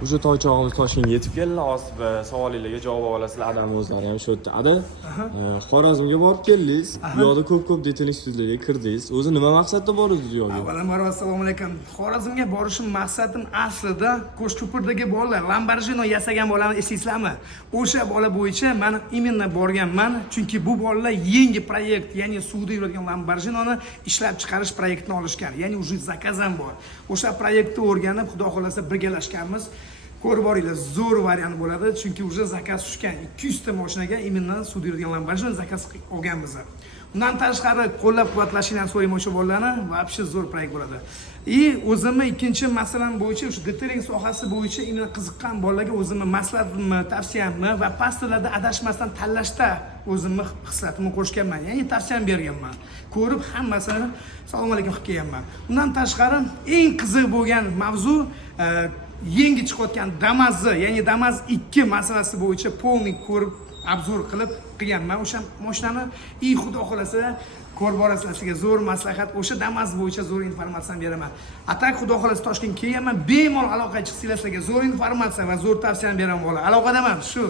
O'sha toychog'imiz Toshkentga yetib keldi, osib savolingizga javob olasizlar, adam o'zlari ham shu yerda adi. Xorazmga borib keldingiz. Bu yoqda ko'p detalli studiyaga kirdingiz. O'zi nima maqsadda bordingiz bu yoqqa? Avvalambor assalomu alaykum. Xorazmga borishim maqsadim aslida Qo'shko'pirdagi bolalar Lamborghini yasagan bolani eslaysizlarmi? O'sha bola bo'yicha men imенно borganman, chunki bu bolalar yangi proyekt, ya'ni suvda yuradigan Lamborghinini ishlab chiqarish proyektini olishgan. Ya'ni уже zakaz ham bor. O'sha proyektni o'rganib, xudo xolasa birgalashganmiz. Ko'rib boringlar, zo'r variant bo'ladi, chunki уже zakaz tushgan. 200 ta mashinaga imенно suvda yuradigan Lamborghini zakaz olganmiz. Undan tashqari qo'llab-quvvatlashinglarni so'rayman o'sha bolalarni, вообще zo'r proyekt bo'ladi. O'zimni ikkinchi masalam bo'yicha o'sha detailing sohasi bo'yicha imенно qiziqqan bolalarga o'zimni maslahatimni, tavsiyamni va pastalarda adashmasdan tanlashda o'zimni hislatimni qo'shganman. Ya'ni tavsiyam berganman. Ko'rib hammasini assalomu alaykum qilib kelganman. Undan tashqari eng qiziq bo'lgan mavzu yangi chiqayotgan Damas'ni, ya'ni Damas 2 masalasi bo'yicha polniy ko'rib obzor qilib qilganman. O'sha mashinani xudo xolasa ko'rib borasizlar, sizga zo'r maslahat, o'sha Damas bo'yicha zo'r informatsiyani beraman. Atak xudo xolasa Toshkentga kelganman, bemalol aloqaga chiqsanglar, sizga zo'r informatsiya va zo'r tavsiyani beraman bola. Aloqadaman, shu.